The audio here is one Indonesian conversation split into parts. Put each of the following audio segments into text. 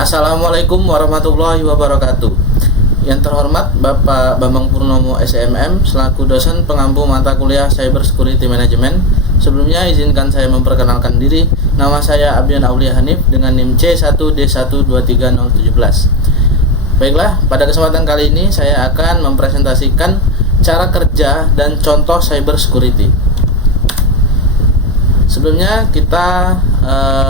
Assalamualaikum warahmatullahi wabarakatuh. Yang terhormat Bapak Bambang Purnomo SMM selaku dosen pengampu mata kuliah Cyber Security Management. Sebelumnya izinkan saya memperkenalkan diri. Nama saya Abdian Aulia Hanif dengan NIM C1D123017. Baiklah, pada kesempatan kali ini saya akan mempresentasikan cara kerja dan contoh cyber security. Sebelumnya kita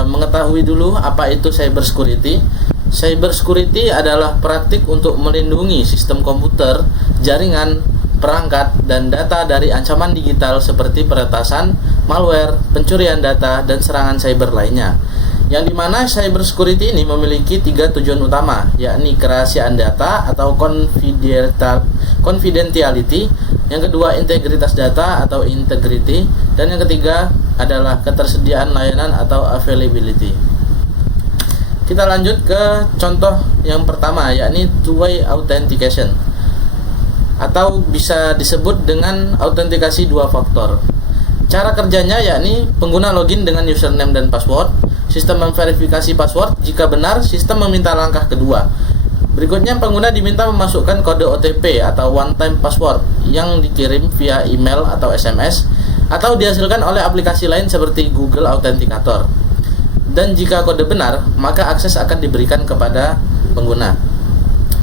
mengetahui dulu apa itu cyber security. Cyber security adalah praktik untuk melindungi sistem komputer, jaringan, perangkat, dan data dari ancaman digital seperti peretasan, malware, pencurian data, dan serangan cyber lainnya. Yang dimana cyber security ini memiliki 3 tujuan utama, yakni kerahasiaan data atau confidentiality, yang kedua integritas data atau integrity, dan yang ketiga adalah ketersediaan layanan atau availability. Kita lanjut ke contoh yang pertama, yakni two-way authentication atau bisa disebut dengan autentikasi dua faktor. Cara kerjanya yakni pengguna login dengan username dan password. Sistem memverifikasi password, jika benar sistem meminta langkah kedua. Berikutnya pengguna diminta memasukkan kode OTP atau one time password yang dikirim via email atau SMS atau dihasilkan oleh aplikasi lain seperti Google Authenticator. Dan jika kode benar, maka akses akan diberikan kepada pengguna.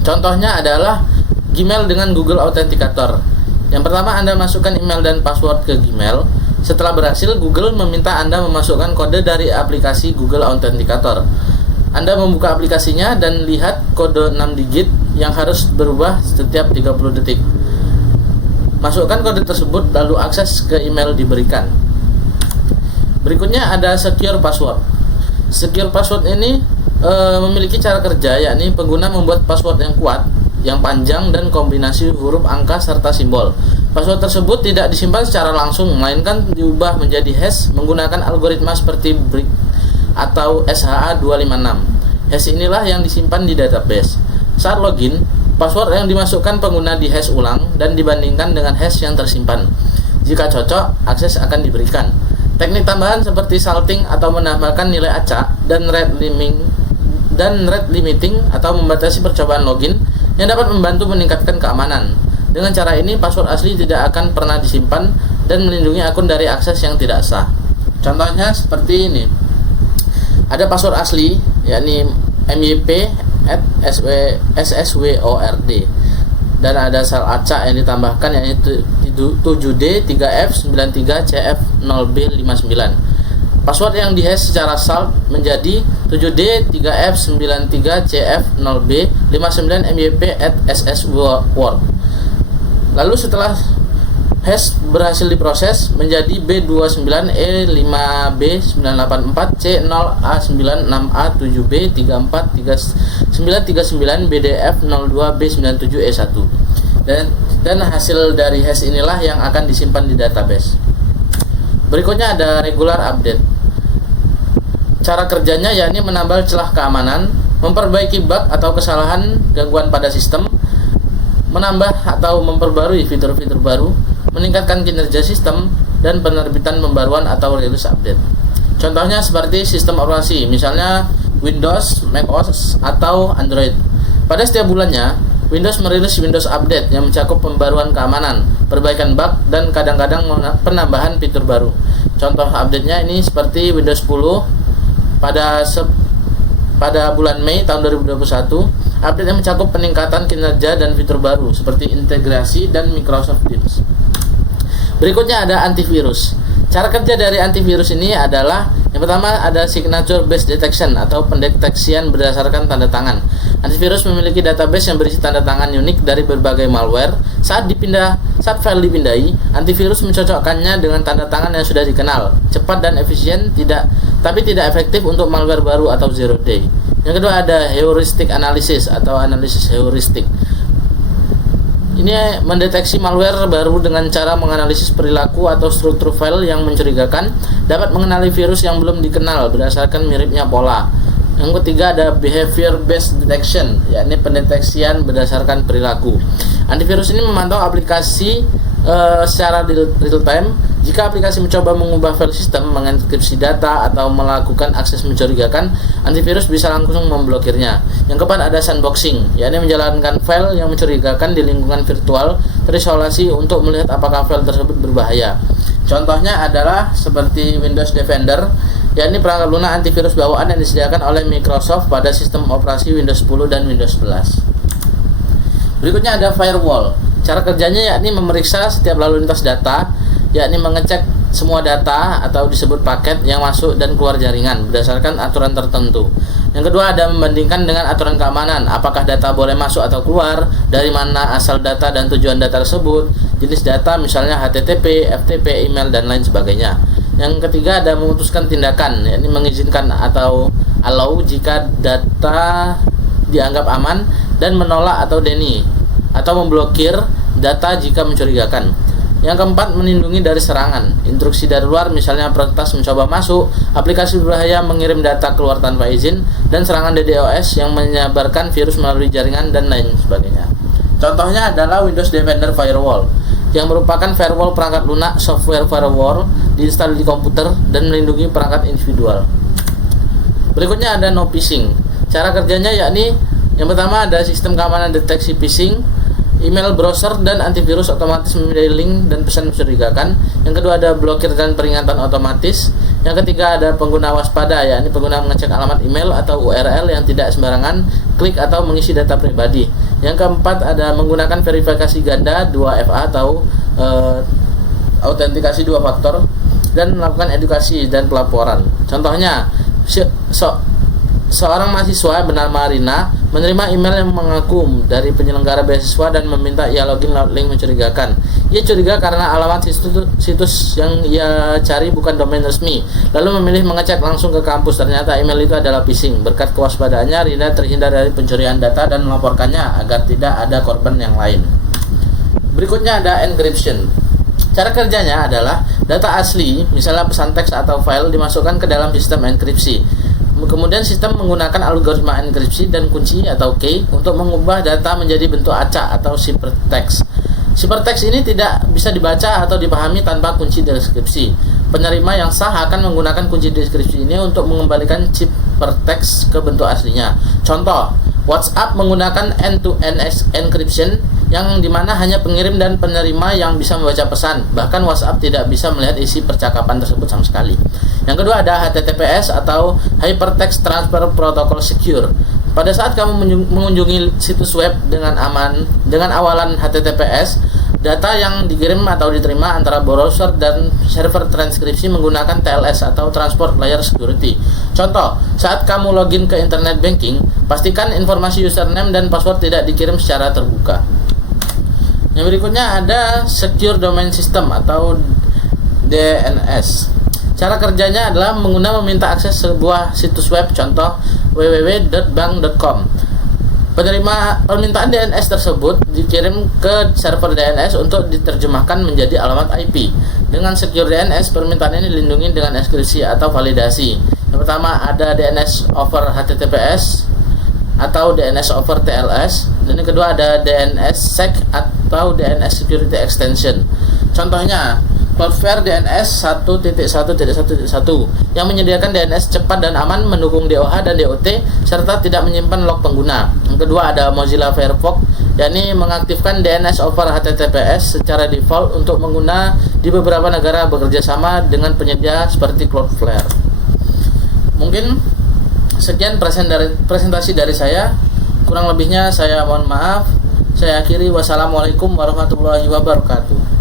Contohnya adalah Gmail dengan Google Authenticator. Yang pertama, Anda masukkan email dan password ke Gmail. Setelah berhasil, Google meminta Anda memasukkan kode dari aplikasi Google Authenticator. Anda membuka aplikasinya dan lihat kode 6 digit yang harus berubah setiap 30 detik. Masukkan kode tersebut lalu akses ke email diberikan. Berikutnya ada secure password. Secure password ini memiliki cara kerja, yakni pengguna membuat password yang kuat, yang panjang dan kombinasi huruf, angka, serta simbol. Password tersebut tidak disimpan secara langsung, melainkan diubah menjadi hash menggunakan algoritma seperti brick atau SHA-256. Hash inilah yang disimpan di database. Saat login, password yang dimasukkan pengguna di hash ulang dan dibandingkan dengan hash yang tersimpan. Jika cocok, akses akan diberikan. Teknik tambahan seperti salting atau menambahkan nilai acak dan rate limiting atau membatasi percobaan login yang dapat membantu meningkatkan keamanan. Dengan cara ini, password asli tidak akan pernah disimpan dan melindungi akun dari akses yang tidak sah. Contohnya seperti ini. Ada password asli, yakni myp@ssword, dan ada sel acak yang ditambahkan, yaitu 7D 3F 93 CF 0B59. Password yang dihash secara salt menjadi 7D 3F 93 CF 0B 59 myp@ssword. Lalu setelah hash berhasil diproses menjadi B29E5B9840C0A96A7B343939BDF02B97E1. Dan hasil dari hash inilah yang akan disimpan di database. Berikutnya ada regular update. Cara kerjanya yakni menambal celah keamanan, memperbaiki bug atau kesalahan gangguan pada sistem, menambah atau memperbarui fitur-fitur baru, meningkatkan kinerja sistem, dan penerbitan pembaruan atau release update. Contohnya seperti sistem operasi, misalnya Windows, macOS, atau Android. Pada setiap bulannya, Windows merilis Windows Update yang mencakup pembaruan keamanan, perbaikan bug, dan kadang-kadang penambahan fitur baru. Contoh update-nya ini seperti Windows 10 pada bulan Mei tahun 2021, update yang mencakup peningkatan kinerja dan fitur baru seperti integrasi dan Microsoft Teams. Berikutnya ada antivirus. Cara kerja dari antivirus ini adalah yang pertama ada signature based detection atau pendeteksian berdasarkan tanda tangan. Antivirus memiliki database yang berisi tanda tangan unik dari berbagai malware. Saat file dipindahi, antivirus mencocokkannya dengan tanda tangan yang sudah dikenal. Cepat dan efisien, tapi tidak efektif untuk malware baru atau zero day. Yang kedua ada heuristic analysis atau analisis heuristik. Ini mendeteksi malware baru dengan cara menganalisis perilaku atau struktur file yang mencurigakan, dapat mengenali virus yang belum dikenal berdasarkan miripnya pola. Yang ketiga ada behavior based detection, yakni pendeteksian berdasarkan perilaku. Antivirus ini memantau aplikasi secara real time. Jika aplikasi mencoba mengubah file sistem, mengenkripsi data, atau melakukan akses mencurigakan, antivirus bisa langsung memblokirnya. Yang keempat ada sandboxing, yakni menjalankan file yang mencurigakan di lingkungan virtual terisolasi untuk melihat apakah file tersebut berbahaya. Contohnya adalah seperti Windows Defender, yakni perangkat lunak antivirus bawaan yang disediakan oleh Microsoft pada sistem operasi Windows 10 dan Windows 11. Berikutnya ada firewall. Cara kerjanya yakni memeriksa setiap lalu lintas data, yakni mengecek semua data atau disebut paket yang masuk dan keluar jaringan berdasarkan aturan tertentu. Yang kedua ada membandingkan dengan aturan keamanan, apakah data boleh masuk atau keluar, dari mana asal data dan tujuan data tersebut, jenis data misalnya HTTP, FTP, email, dan lain sebagainya. Yang ketiga ada memutuskan tindakan, yakni mengizinkan atau allow jika data dianggap aman, dan menolak atau deny atau memblokir data jika mencurigakan. Yang keempat, melindungi dari serangan. Instruksi dari luar, misalnya peretas mencoba masuk, aplikasi berbahaya mengirim data keluar tanpa izin, dan serangan DDoS yang menyebarkan virus melalui jaringan dan lain sebagainya. Contohnya adalah Windows Defender Firewall, yang merupakan firewall perangkat lunak software firewall diinstal di komputer dan melindungi perangkat individual. Berikutnya ada no phishing. Cara kerjanya yakni yang pertama ada sistem keamanan deteksi phishing, email, browser, dan antivirus otomatis memilih link dan pesan mencurigakan. Yang kedua ada blokir dan peringatan otomatis. Yang ketiga ada pengguna waspada, yakni pengguna mengecek alamat email atau URL yang tidak sembarangan klik atau mengisi data pribadi. Yang keempat ada menggunakan verifikasi ganda 2FA atau autentikasi 2 faktor, dan melakukan edukasi dan pelaporan. Contohnya seorang mahasiswa bernama Rina menerima email yang mengaku dari penyelenggara beasiswa dan meminta ia login lewat link mencurigakan. Ia curiga karena alamat situs yang ia cari bukan domain resmi, lalu memilih mengecek langsung ke kampus. Ternyata email itu adalah phishing. Berkat kewaspadaannya, Rina terhindar dari pencurian data dan melaporkannya agar tidak ada korban yang lain. Berikutnya ada encryption. Cara kerjanya adalah data asli, misalnya pesan teks atau file, dimasukkan ke dalam sistem enkripsi. Kemudian sistem menggunakan algoritma enkripsi dan kunci atau key untuk mengubah data menjadi bentuk acak atau ciphertext. Ciphertext ini tidak bisa dibaca atau dipahami tanpa kunci deskripsi. Penerima yang sah akan menggunakan kunci deskripsi ini untuk mengembalikan ciphertext ke bentuk aslinya. Contoh, WhatsApp menggunakan end-to-end encryption yang dimana hanya pengirim dan penerima yang bisa membaca pesan. Bahkan WhatsApp tidak bisa melihat isi percakapan tersebut sama sekali. Yang kedua ada HTTPS atau Hypertext Transfer Protocol Secure. Pada saat kamu mengunjungi situs web dengan awalan HTTPS, data yang dikirim atau diterima antara browser dan server transkripsi menggunakan TLS atau Transport Layer Security. Contoh, saat kamu login ke internet banking, pastikan informasi username dan password tidak dikirim secara terbuka. Yang berikutnya ada Secure Domain System atau DNS. Cara kerjanya adalah meminta akses sebuah situs web, contoh www.bank.com. Permintaan DNS tersebut dikirim ke server DNS untuk diterjemahkan menjadi alamat IP. Dengan Secure DNS, permintaan ini dilindungi dengan enkripsi atau validasi. Yang pertama ada DNS over HTTPS atau DNS over TLS, dan yang kedua ada DNSSEC atau DNS Security Extension. Contohnya Cloudflare DNS 1.1.1.1 yang menyediakan DNS cepat dan aman, mendukung DOH dan DOT serta tidak menyimpan log pengguna. Yang kedua ada Mozilla Firefox, yakni mengaktifkan DNS over HTTPS secara default untuk pengguna di beberapa negara bekerja sama dengan penyedia seperti Cloudflare. Mungkin sekian presentasi dari saya. Kurang lebihnya saya mohon maaf. Saya akhiri. Wassalamualaikum warahmatullahi wabarakatuh.